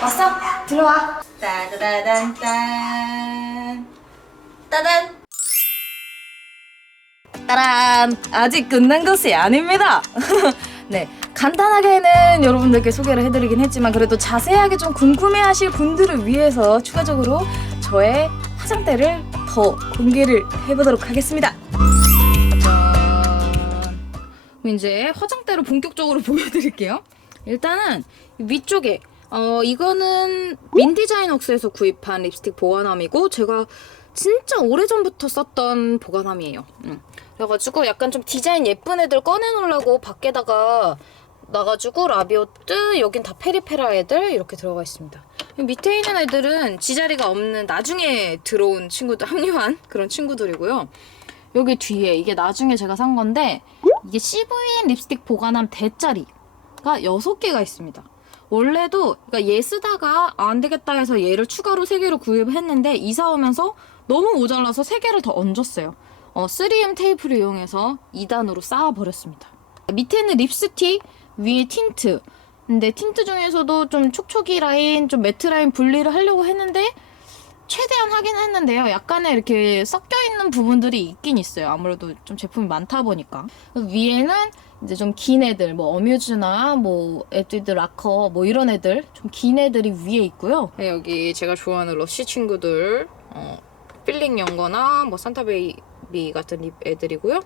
왔어? 들어와. 따다다단딴. 따단. 따란. 아직 끝난 것이 아닙니다. 네, 간단하게는 여러분들께 소개를 해드리긴 했지만 그래도 자세하게 좀 궁금해하실 분들을 위해서 추가적으로 저의 화장대를 더 공개를 해보도록 하겠습니다. 짠. 이제 화장대를 본격적으로 보여드릴게요. 일단은 위쪽에 이거는 민디자이넉스에서 구입한 립스틱 보관함이고 제가 진짜 오래전부터 썼던 보관함이에요. 그래가지고 약간 좀 디자인 예쁜 애들 꺼내놓으려고 밖에다가 놔가지고 라비오트, 여긴 다 페리페라 애들 이렇게 들어가 있습니다. 밑에 있는 애들은 지자리가 없는 나중에 들어온 친구들, 합류한 그런 친구들이고요. 여기 뒤에 이게 나중에 제가 산 건데 이게 CVN 립스틱 보관함 대짜리가 6개가 있습니다. 원래도 그러니까 얘 쓰다가 안 되겠다 해서 얘를 추가로 3개로 구입을 했는데 이사 오면서 너무 모자라서 3개를 더 얹었어요. 3M 테이프를 이용해서 2단으로 쌓아버렸습니다. 밑에 있는 립스틱, 위에 틴트. 근데 틴트 중에서도 좀 촉촉이 라인, 좀 매트 라인 분리를 하려고 했는데 최대한 하긴 했는데요. 약간의 이렇게 섞여있는 부분들이 있긴 있어요. 아무래도 좀 제품이 많다 보니까. 위에는 이제 좀 긴 애들, 뭐 어뮤즈나 뭐 에뛰드 라커 뭐 이런 애들, 좀 긴 애들이 위에 있고요. 여기 제가 좋아하는 러쉬 친구들, 필링 연거나 뭐 산타베이비 같은 립 애들이고요.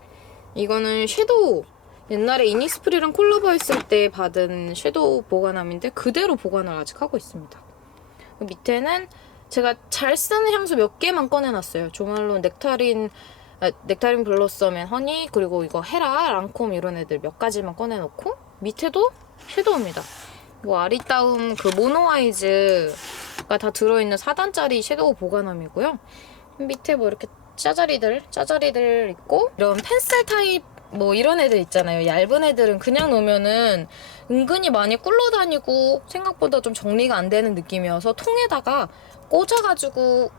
이거는 섀도우. 옛날에 이니스프리랑 콜라보 했을 때 받은 섀도우 보관함인데 그대로 보관을 아직 하고 있습니다. 밑에는 제가 잘 쓰는 향수 몇 개만 꺼내놨어요. 조말론 넥타린 블러썸 앤 허니, 그리고 이거 헤라, 랑콤 이런 애들 몇 가지만 꺼내놓고 밑에도 섀도우입니다. 이거 아리따움 그 모노아이즈가 다 들어있는 4단짜리 섀도우 보관함이고요. 밑에 뭐 이렇게 짜자리들 있고 이런 펜슬 타입 뭐 이런 애들 있잖아요. 얇은 애들은 그냥 놓으면은 은근히 많이 꿀러다니고 생각보다 좀 정리가 안 되는 느낌이어서 통에다가 꽂아가지고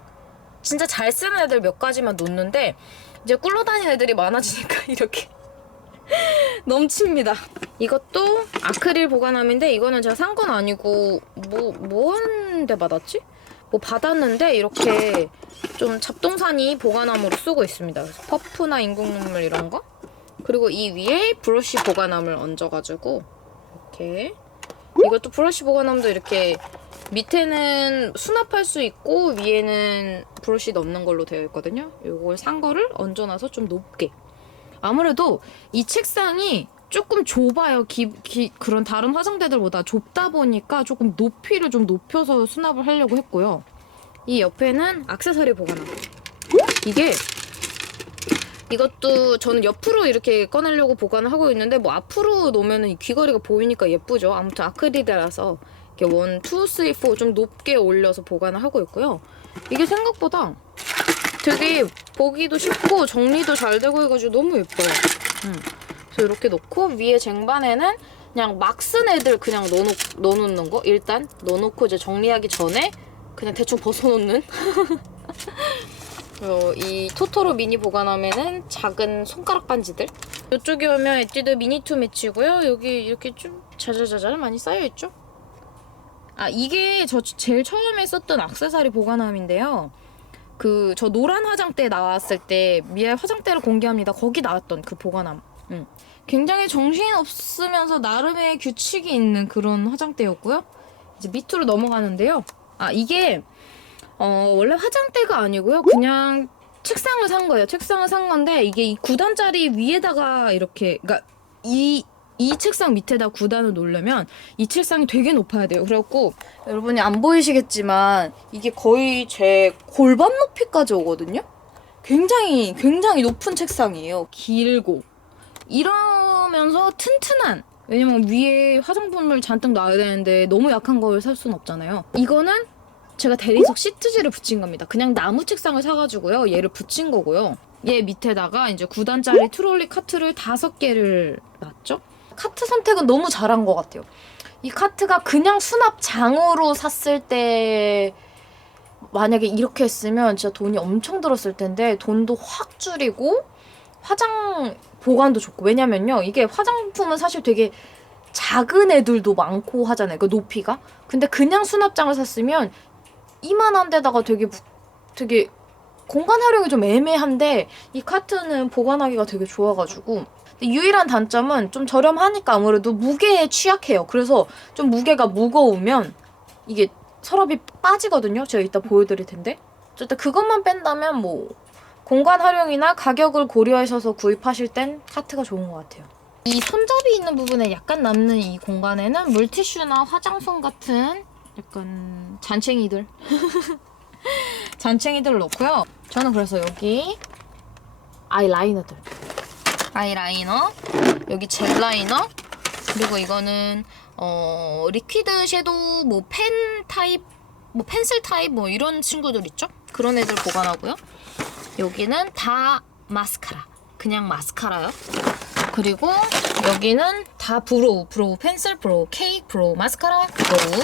진짜 잘 쓰는 애들 몇 가지만 놓는데 이제 꿀러다니는 애들이 많아지니까 이렇게 넘칩니다. 이것도 아크릴 보관함인데 이거는 제가 산 건 아니고 뭐 하는데 받았지? 뭐 받았는데 이렇게 좀 잡동사니 보관함으로 쓰고 있습니다. 그래서 퍼프나 인공 눈물 이런 거. 그리고 이 위에 브러쉬 보관함을 얹어가지고 이렇게 이것도 브러쉬 보관함도 이렇게 밑에는 수납할 수 있고 위에는 브러쉬 넣는 걸로 되어 있거든요. 이걸 산 거를 얹어놔서 좀 높게. 아무래도 이 책상이 조금 좁아요. 그런 다른 화장대들보다 좁다 보니까 조금 높이를 좀 높여서 수납을 하려고 했고요. 이 옆에는 액세서리 보관함. 이것도 저는 옆으로 이렇게 꺼내려고 보관을 하고 있는데 뭐 앞으로 놓으면 귀걸이가 보이니까 예쁘죠. 아무튼 아크릴이라서 이렇게 1, 2, 3, 4 좀 높게 올려서 보관을 하고 있고요. 이게 생각보다 되게 보기도 쉽고 정리도 잘 되고 해가지고 너무 예뻐요. 그래서 이렇게 놓고 위에 쟁반에는 그냥 막 쓴 애들 그냥 넣어놓는 거. 일단 넣어놓고 이제 정리하기 전에 그냥 대충 벗어놓는. 이 토토로 미니 보관함에는 작은 손가락 반지들. 이쪽에 오면 에뛰드 미니2 매치고요. 여기 이렇게 좀 자자자자 많이 쌓여있죠? 이게 저 제일 처음에 썼던 액세서리 보관함인데요. 저 노란 화장대 나왔을 때 미아 화장대를 공개합니다. 거기 나왔던 그 보관함. 굉장히 정신없으면서 나름의 규칙이 있는 그런 화장대였고요. 이제 밑으로 넘어가는데요. 이게 원래 화장대가 아니고요. 그냥 책상을 산 거예요. 책상을 산 건데 이게 이 9단짜리 위에다가 이렇게 그러니까 이 책상 밑에다 9단을 놓으려면 이 책상이 되게 높아야 돼요. 그래갖고 여러분이 안 보이시겠지만 이게 거의 제 골반 높이까지 오거든요. 굉장히 높은 책상이에요. 길고 이러면서 튼튼한, 왜냐면 위에 화장품을 잔뜩 놔야 되는데 너무 약한 걸 살 수는 없잖아요. 이거는 제가 대리석 시트지를 붙인 겁니다. 그냥 나무 책상을 사가지고요. 얘를 붙인 거고요. 얘 밑에다가 이제 9단짜리 트롤리 카트를 5개를 놨죠. 카트 선택은 너무 잘한 것 같아요. 이 카트가 그냥 수납장으로 샀을 때 만약에 이렇게 했으면 진짜 돈이 엄청 들었을 텐데 돈도 확 줄이고 화장 보관도 좋고. 왜냐면요, 이게 화장품은 사실 되게 작은 애들도 많고 하잖아요. 그 높이가. 근데 그냥 수납장을 샀으면 이만한 데다가 되게 공간 활용이 좀 애매한데 이 카트는 보관하기가 되게 좋아가지고. 유일한 단점은 좀 저렴하니까 아무래도 무게에 취약해요. 그래서 좀 무게가 무거우면 이게 서랍이 빠지거든요. 제가 이따 보여드릴 텐데. 어쨌든 그것만 뺀다면 뭐 공간 활용이나 가격을 고려하셔서 구입하실 땐 카트가 좋은 것 같아요. 이 손잡이 있는 부분에 약간 남는 이 공간에는 물티슈나 화장솜 같은 약간 잔챙이들 잔챙이들을 넣고요. 저는 그래서 여기 아이라이너, 여기 젤 라이너, 그리고 이거는 리퀴드 섀도우 뭐 펜 타입, 뭐 펜슬 타입 뭐 이런 친구들 있죠? 그런 애들 보관하고요. 여기는 다 마스카라, 그냥 마스카라요. 그리고 여기는 다 브로우, 펜슬, 브로우, 케이크, 브로우, 마스카라, 브로우.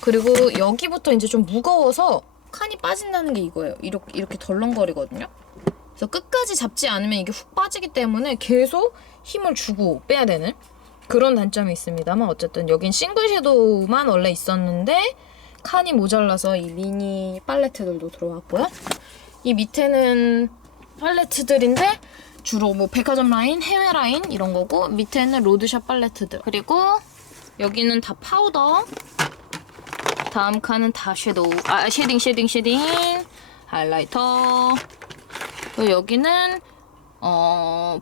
그리고 여기부터 이제 좀 무거워서 칸이 빠진다는 게 이거예요. 이렇게 덜렁거리거든요. 그래서 끝까지 잡지 않으면 이게 훅 빠지기 때문에 계속 힘을 주고 빼야 되는 그런 단점이 있습니다만, 어쨌든 여긴 싱글 섀도우만 원래 있었는데 칸이 모자라서 이 미니 팔레트들도 들어왔고요. 이 밑에는 팔레트들인데 주로 뭐 백화점 라인, 해외 라인 이런 거고, 밑에는 로드샵 팔레트들. 그리고 여기는 다 파우더, 다음 칸은 다 섀도우, 쉐딩, 하이라이터. 그리고 여기는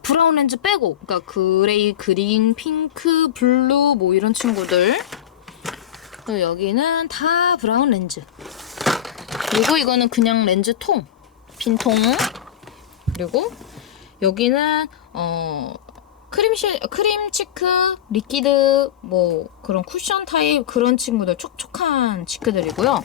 브라운 렌즈 빼고, 그러니까 그레이, 그린, 핑크, 블루 뭐 이런 친구들. 그리고 여기는 다 브라운 렌즈. 그리고 이거는 그냥 렌즈 통, 빈통. 그리고 여기는 크림 치크, 리퀴드 뭐 그런 쿠션 타입 그런 친구들, 촉촉한 치크들이고요.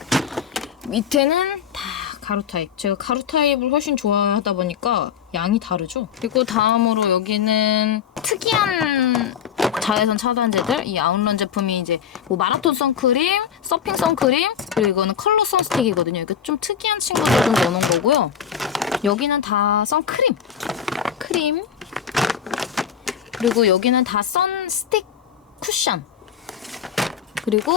밑에는 다 가루 타입. 제가 가루 타입을 훨씬 좋아하다 보니까 양이 다르죠. 그리고 다음으로 여기는 특이한 자외선 차단제들. 이 아웃런 제품이 이제 뭐 마라톤 선크림, 서핑 선크림, 그리고 이거는 컬러 선스틱이거든요. 이게 좀 특이한 친구들 좀 넣어놓은 거고요. 여기는 다 선크림, 크림. 그리고 여기는 다 선스틱 쿠션. 그리고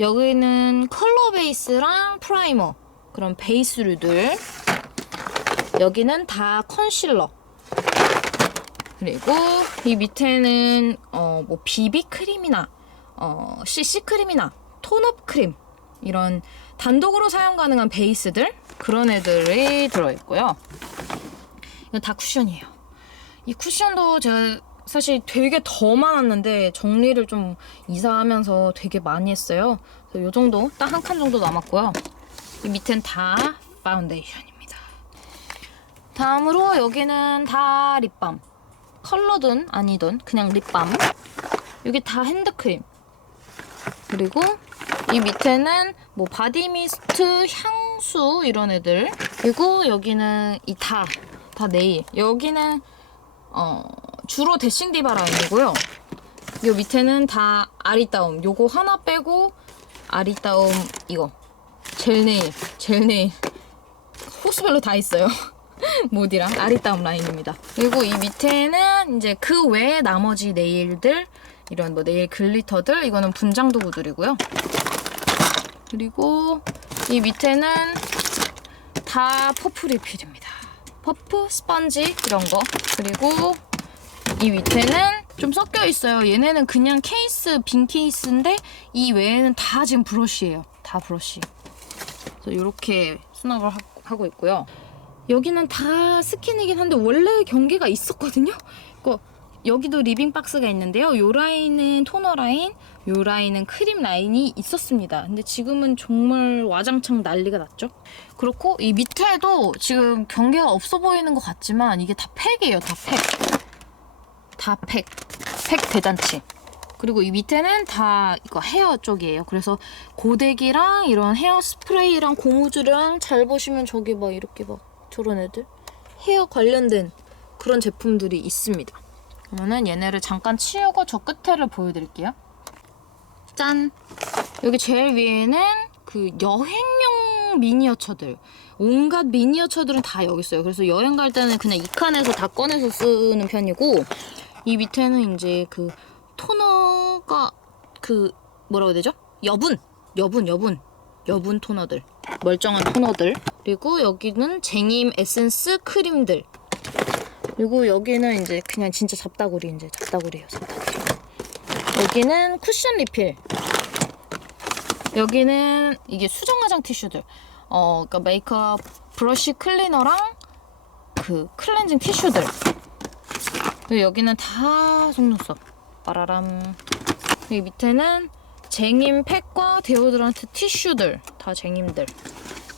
여기는 컬러 베이스랑 프라이머, 그런 베이스류들. 여기는 다 컨실러. 그리고 이 밑에는 뭐 BB 크림이나 CC 크림이나 톤업 크림, 이런 단독으로 사용 가능한 베이스들, 그런 애들이 들어있고요. 이건 다 쿠션이에요. 이 쿠션도 제가 사실 되게 더 많았는데 정리를 좀 이사하면서 되게 많이 했어요. 그래서 이 정도, 딱 한 칸 정도 남았고요. 이 밑엔 다 파운데이션입니다. 다음으로 여기는 다 립밤. 컬러든 아니든 그냥 립밤. 여기 다 핸드크림. 그리고 이 밑에는 뭐 바디미스트, 향수 이런 애들. 그리고 여기는 이 다 네일. 여기는 주로 데싱 디바 라인이고요. 요 밑에는 다 아리따움. 요거 하나 빼고 아리따움 이거 젤네일 호수별로 다 있어요. 모디랑 아리따움 라인입니다. 그리고 이 밑에는 이제 그 외에 나머지 네일들, 이런 뭐 네일 글리터들, 이거는 분장 도구들이고요. 그리고 이 밑에는 다 퍼프 리필입니다. 퍼프, 스펀지 이런 거. 그리고 이 밑에는 좀 섞여 있어요. 얘네는 그냥 케이스, 빈 케이스인데 이 외에는 다 지금 브러쉬예요. 다 브러쉬. 그래서 이렇게 수납을 하고 있고요. 여기는 다 스킨이긴 한데 원래 경계가 있었거든요. 여기도 리빙 박스가 있는데요. 요 라인은 토너 라인, 요 라인은 크림 라인이 있었습니다. 근데 지금은 정말 와장창 난리가 났죠. 그렇고 이 밑에도 지금 경계가 없어 보이는 것 같지만 이게 다 팩이에요. 다 팩 대잔치. 그리고 이 밑에는 다 이거 헤어 쪽이에요. 그래서 고데기랑 이런 헤어 스프레이랑 고무줄이랑, 잘 보시면 저기 막 이렇게 막 저런 애들 헤어 관련된 그런 제품들이 있습니다. 그러면은 얘네를 잠깐 치우고 저 끝에를 보여드릴게요. 짠! 여기 제일 위에는 그 여행용 미니어처들, 온갖 미니어처들은 다 여기 있어요. 그래서 여행 갈 때는 그냥 이 칸에서 다 꺼내서 쓰는 편이고, 이 밑에는 이제 그 토너 아까 그 뭐라고 해야 되죠? 여분 토너들, 멀쩡한 토너들. 그리고 여기는 쟁임 에센스 크림들. 그리고 여기는 이제 그냥 진짜 잡다구리예요. 잡다구리. 여기는 쿠션 리필. 여기는 이게 수정 화장 티슈들. 그러니까 메이크업 브러쉬 클리너랑 그 클렌징 티슈들. 그리고 여기는 다 속눈썹. 빠라람. 여기 밑에는 쟁임 팩과 데오드란트 티슈들. 다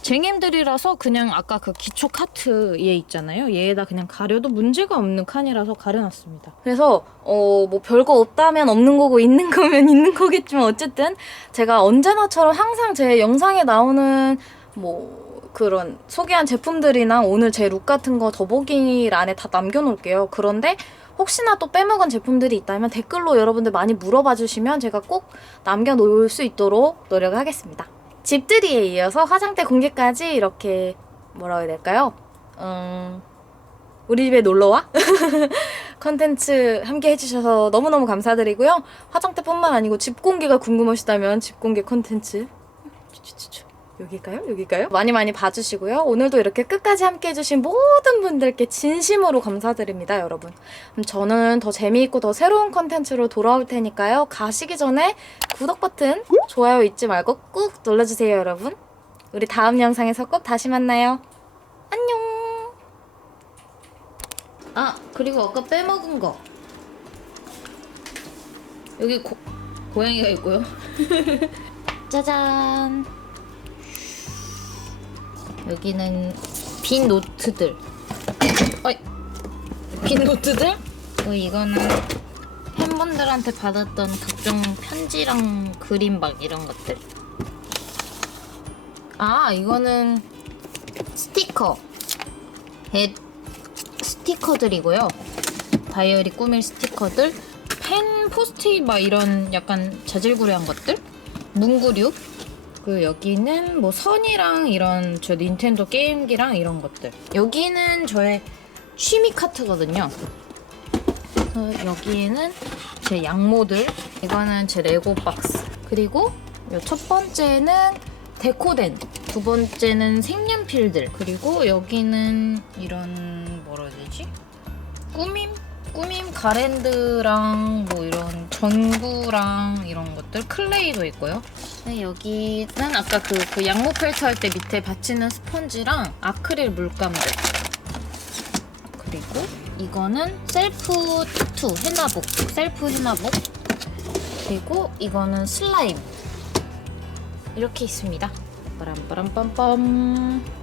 쟁임들이라서 그냥 아까 그 기초 카트 얘 있잖아요. 얘에다 그냥 가려도 문제가 없는 칸이라서 가려놨습니다. 그래서 뭐 별거 없다면 없는 거고 있는 거면 있는 거겠지만 어쨌든 제가 언제나처럼 항상 제 영상에 나오는 뭐 그런 소개한 제품들이나 오늘 제 룩 같은 거 더보기란에 다 남겨놓을게요. 그런데 혹시나 또 빼먹은 제품들이 있다면 댓글로 여러분들 많이 물어봐 주시면 제가 꼭 남겨놓을 수 있도록 노력하겠습니다. 집들이에 이어서 화장대 공개까지 이렇게 뭐라고 해야 될까요? 우리 집에 놀러와? 컨텐츠 함께 해주셔서 너무너무 감사드리고요. 화장대뿐만 아니고 집 공개가 궁금하시다면 집 공개 컨텐츠 여기일까요? 많이 많이 봐주시고요. 오늘도 이렇게 끝까지 함께 해주신 모든 분들께 진심으로 감사드립니다, 여러분. 그럼 저는 더 재미있고 더 새로운 컨텐츠로 돌아올 테니까요. 가시기 전에 구독 버튼, 좋아요 잊지 말고 꾹 눌러주세요, 여러분. 우리 다음 영상에서 꼭 다시 만나요. 안녕. 아, 그리고 아까 빼먹은 거. 여기 고양이가 있고요. 짜잔. 여기는 빈 노트들. 빈 노트들? 이거는 팬분들한테 받았던 각종 편지랑 그림 막 이런 것들. 아, 이거는 스티커들이고요. 다이어리 꾸밀 스티커들, 펜, 포스트잇 막 이런 약간 자질구레한 것들, 문구류. 그리고 여기는 뭐 선이랑 이런 저 닌텐도 게임기랑 이런 것들. 여기는 저의 취미 카트거든요. 그래서 여기에는 제 양모들. 이거는 제 레고 박스. 그리고 첫 번째는 데코된, 두 번째는 색연필들. 그리고 여기는 이런 뭐라 해야 되지? 꾸밈 가랜드랑 뭐 이런 전구랑 이런 것들, 클레이도 있고요. 네, 여기는 아까 그 양모 펠트 할 때 밑에 받치는 스펀지랑 아크릴 물감들. 그리고 이거는 셀프 타투 셀프 헤나복. 그리고 이거는 슬라임. 이렇게 있습니다. 빠람빠람빰빰.